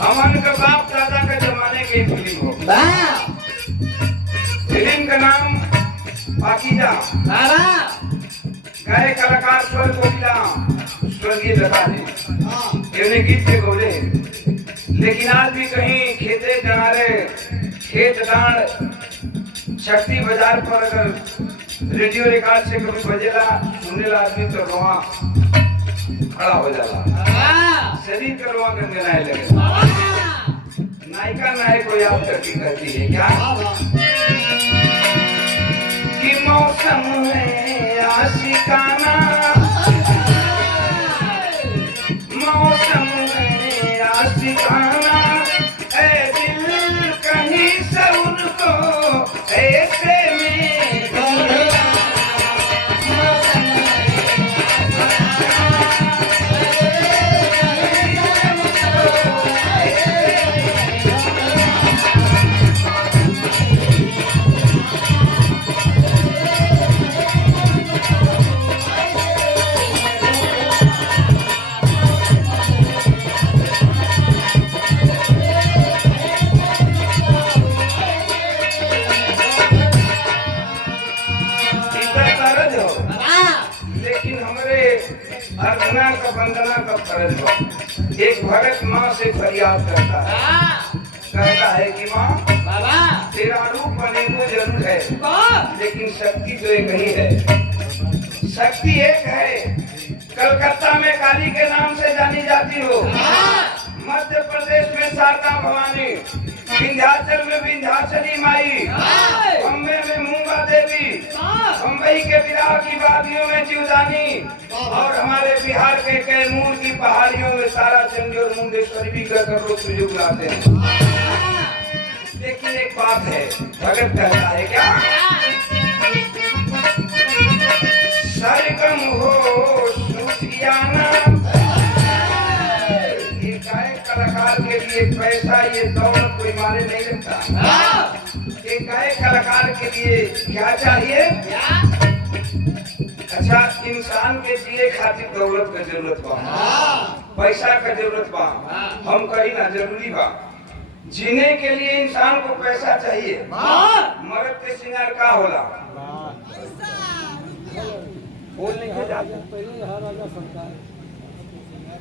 हमन का बाप दादा का जमाने की फिल्म हो। फिल्म का नाम पाकीजा। गए कलाकार स्वर कोकिला स्वर्गीय लता जी इन्हें गीत के बोले। लेकिन आज भी कहीं खेते किनारे खेत डांड शक्ति बाजार पर अगर रेडियो रिकॉर्ड से कभी बजेला सुनेला आदमी तो रोआ खड़ा हो जाला, शरीर का रोआ गनगनाए लगे। नायिका नायक को याद करके कहती है क्या कि मौसम है आशिकाना, मौसम है आशिकाना, ऐ दिल कहीं से उनको ऐसे में ढूंढना। अर्चना का वंदना का फर्ज हो। एक भगत माँ से फरियाद करता है, कहता है कि माँ तेरा रूप बने को जरूर है, लेकिन शक्ति तो एक ही है। शक्ति एक है, कलकत्ता में काली के नाम से जानी जाती हो, मध्य प्रदेश में शारदा भवानी, विंध्याचल में विंध्याचली माई, बम्बे में मूंगा देवी, बम्बई के बिहार की वादियों में जीवदानी, और हमारे बिहार के कैमूर की पहाड़ियों में तारा चंडी और मुंडेश्वरी भी कहकर लोग तुझे बुलाते हैं। लेकिन एक बात है, भगत कहता है क्या सरगम हो सूफियाना। ये गायक कलाकार के लिए पैसा ये दौलत कोई मारे नहीं लगता। एक गायक कलाकार के लिए क्या चाहिए? अच्छा, इंसान के जिए खातिर दौलत का जरूरत बा, पैसा का जरूरत बा, हम कही ना जरूरी बा। जीने के लिए इंसान को पैसा चाहिए। मर्द के श्रृंगार का होला?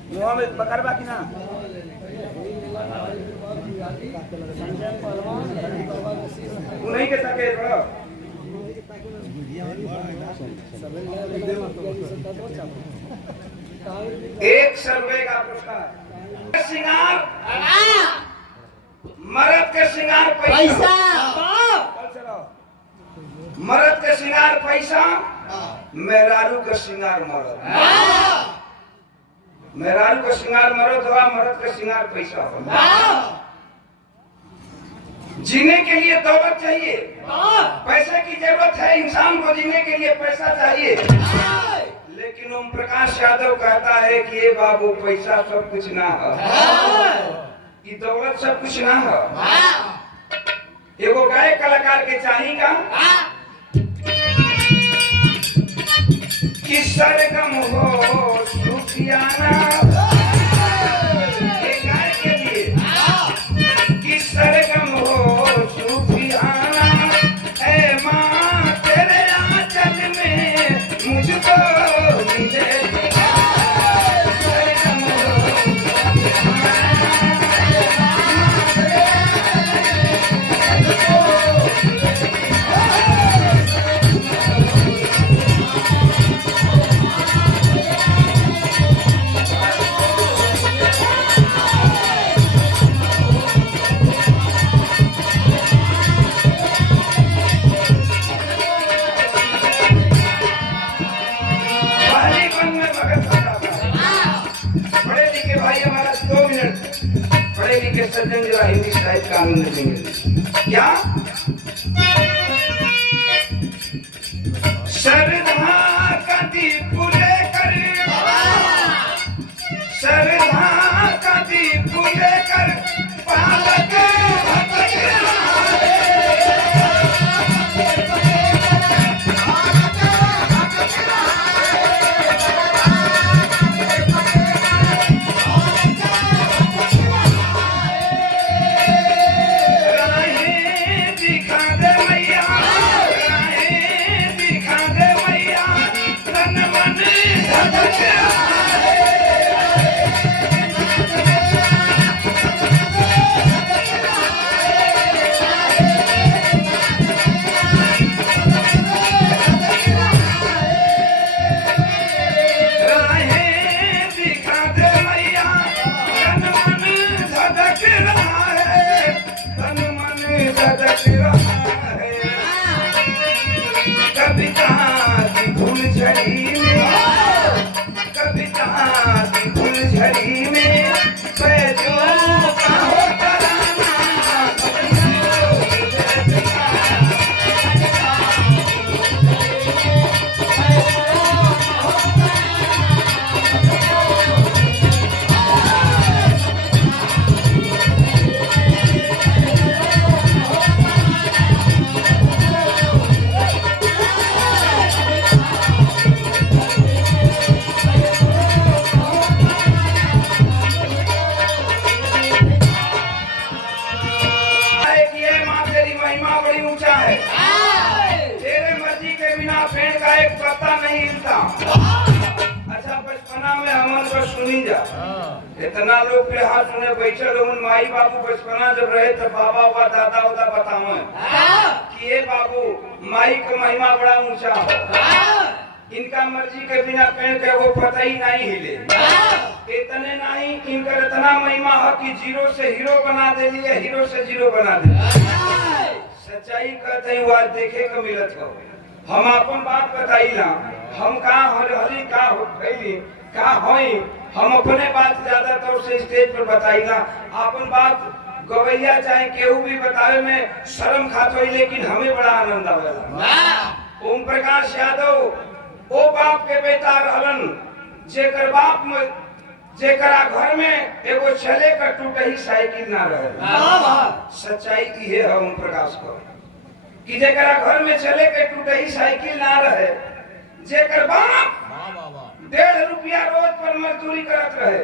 मुँह में पकड़बा कि ना? उन्हीं के सके बड़ा एक सर्वे का पुरस्कार। श्रृंगार मर्द के श्रृंगार पैसा, मर्द के श्रृंगार पैसा, मेहरारू का श्रृंगार मर्द। मेहरारू का श्रृंगार मर्द हुआ, मर्द का श्रृंगार पैसा हुआ। जीने के लिए दौलत चाहिए, पैसे की जरूरत है, इंसान को जीने के लिए पैसा चाहिए। लेकिन ओम प्रकाश यादव कहता है कि ये बाबू पैसा सब कुछ ना है, ये दौलत सब कुछ ना है। एगो गायक कलाकार के चाहिएगा कि सरगम हो सूफियाना। एक गायक के लिए कि सरगम हो सूफियाना, ऐ माँ तेरे आंचल में मुझको मिले। सज्जन जरा हिंदी साहित्य का आनंद लेंगे क्या? सरधा का दीप लेकर, सरधा का दीप लेकर पालक भटक रहा है। पेड़ का एक पत्ता नहीं हिलता। अच्छा बचपना में हमन को सुनी जा इतना लोग के हाथ सुने बैठे लोग माई बाबू बचपना जब रहे तब बाबा वा दादा उदा बताओ कि ये बाबू माई का महिमा बड़ा ऊंचा हो, इनका मर्जी के बिना पेड़ के वो पता ही नहीं हिले, इतने नहीं इनका इतना महिमा है कि जीरो से हीरो बना दे लिए, हीरो से जीरो बना दे। सच्चाई कहते हैं वो देखे को मिलत हो। हम अपन बात बताइला, हम कहाँ हरी का हो गई का होई, हम अपने बात ज्यादा तौर से स्टेज पर बताइला। अपन बात गवैया चाहे केहू भी बतावे में शर्म खात होई, लेकिन हमें बड़ा आनंद आवेला। ओम प्रकाश यादव ओ बाप के बेटा रहलन जेकर बाप में जेकरा घर में एगो चले का टूटे ही साइकिल ना रहे। सच्चाई ये है ओम प्रकाश को कि जेकरा घर में चले के टूटे ही साइकिल ना रहे, जेकर बाप 1.5 रुपया रोज पर मजदूरी करत रहे।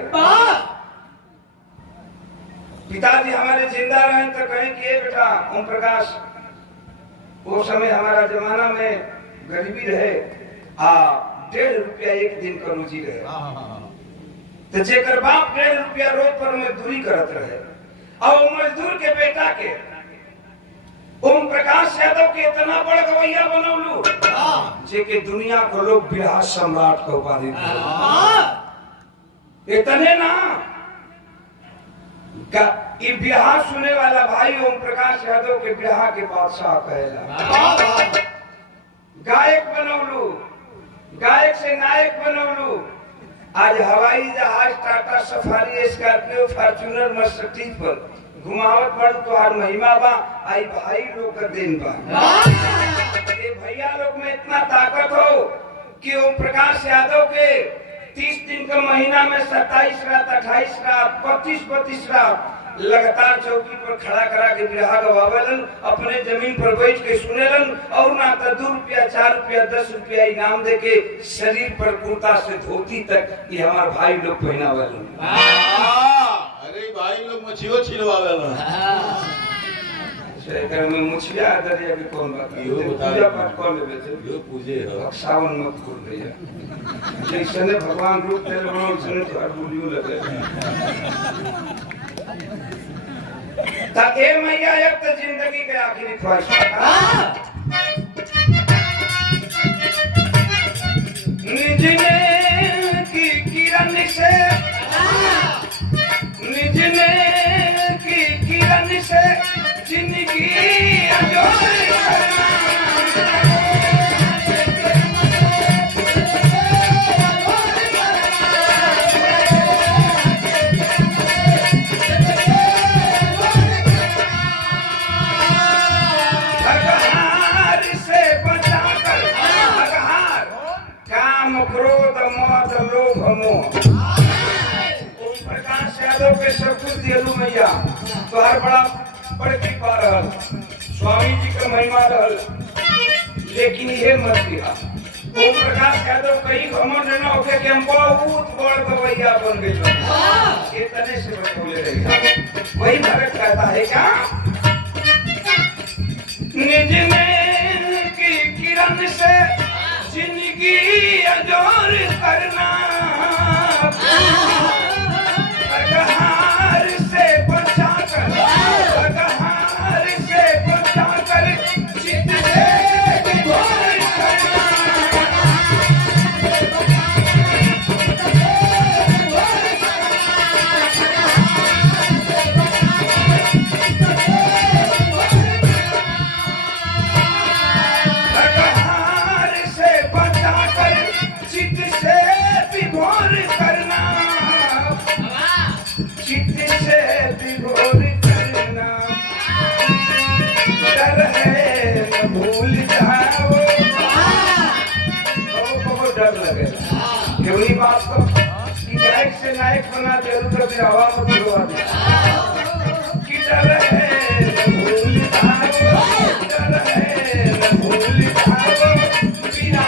पिताजी हमारे जिंदा रहे तो कहें कि ये बेटा ओम प्रकाश, वो समय हमारा जमाना में गरीबी रहे, 1.5 रुपया एक दिन का रोजी रहे, तो जेकर बाप 1.5 रुपया रोज पर मजदूरी करत रहे, और मजदूर के बेटा के ओम प्रकाश यादव के इतना बड़ गवैया बनौलू जेके दुनिया को लोग बिहार सम्राट को उपाधि दिए। इतने ना ये बिहार सुने वाला भाई ओम प्रकाश यादव के बिहार के बादशाह कहेला। गायक बनौलू, गायक से नायक बनौलू। आज हवाई जहाज, Tata safari, Scorpio, Fortuner, Mercedes पर घुमावत बड़ तोहार महिमा बा, आई भाई लोग का दिन बा। ये भैया लोग में इतना ताकत हो कि ओम प्रकाश यादव के 30 दिन का महीना में 27 रात, 28 रात, 32 रात लगातार चौकी पर खड़ा करा के बिरहा गवावेलन, अपने जमीन पर बैठ के सुनेलन, और ना तो 2 रुपया, 4 रुपया, 10 रुपया इनाम दे के शरीर पर कुर्ता से धोती तक ये हमारे भाई लोग पहनावेलन। अरे भाई लोग मछियो छिलवावेलन। शेखर में मुछिया दरिया के कौन बात यो बता, पूजा पाठ कर लेबे थे, यो पूजे हो सावन मत खोल भैया, जैसे भगवान रूप तेरे बनाओ सुने तो हर बुलियो लगे। ता ए मैया एक तो जिंदगी के आखिरी ख्वाहिश निजने की किरण से, निजने की किरण से जिंदगी अजोर करना। क्रोध मद लोभ मोह ओम प्रकाश यादव के सब कुछ दिलू मैया तोहर बड़ा बड़ कृपा रहल, स्वामी जी का महिमा रहल, लेकिन ये मत दिया ओम प्रकाश यादव कहीं घमंड न होके कि हम बहुत बड़ गवैया बन गए, ये तने से बोले रही। वही भगत कहता है क्या निज में की किरण से जिंदगी अजोर करना, अगहार से बचाकर, अगहार से बचाकर चित से विभोर करना। केवली बात को कि गायक से नायक बना जरूर कभी हवा को गिरवा दे कि डर है भूल जाओ, डर है भूल जाओ बिना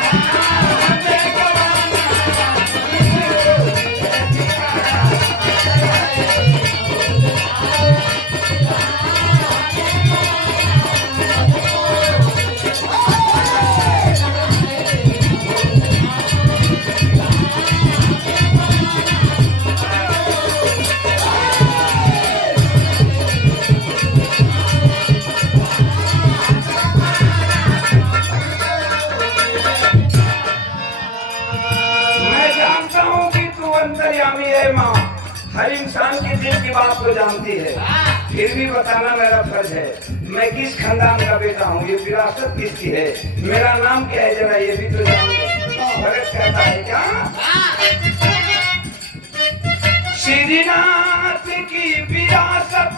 फिर भी बताना मेरा फर्ज है। मैं किस खानदान का बेटा हूँ, ये विरासत किसकी है, मेरा नाम क्या है, जरा ये भी तो जान लो। भरत कहता है क्या, श्रीनाथ की विरासत,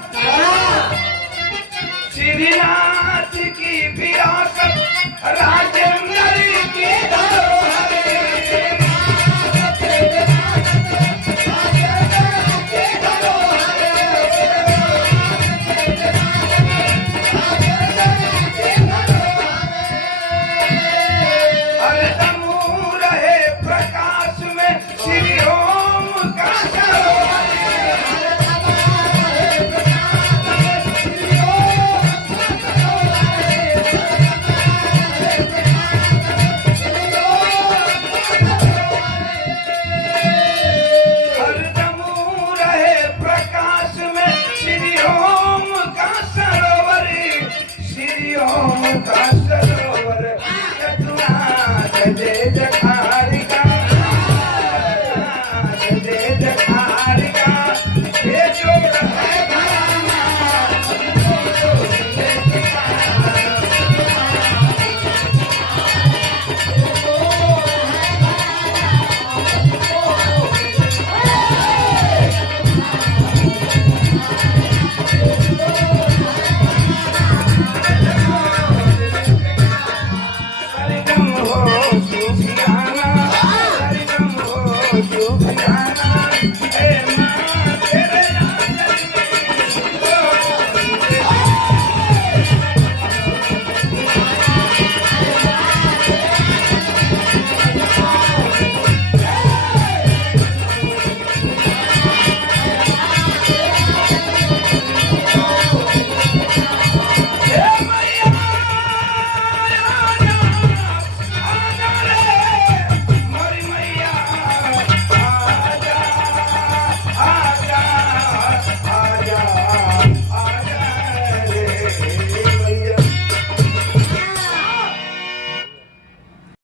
श्रीनाथ की विरासत, राजेंद्र की धरोहर। का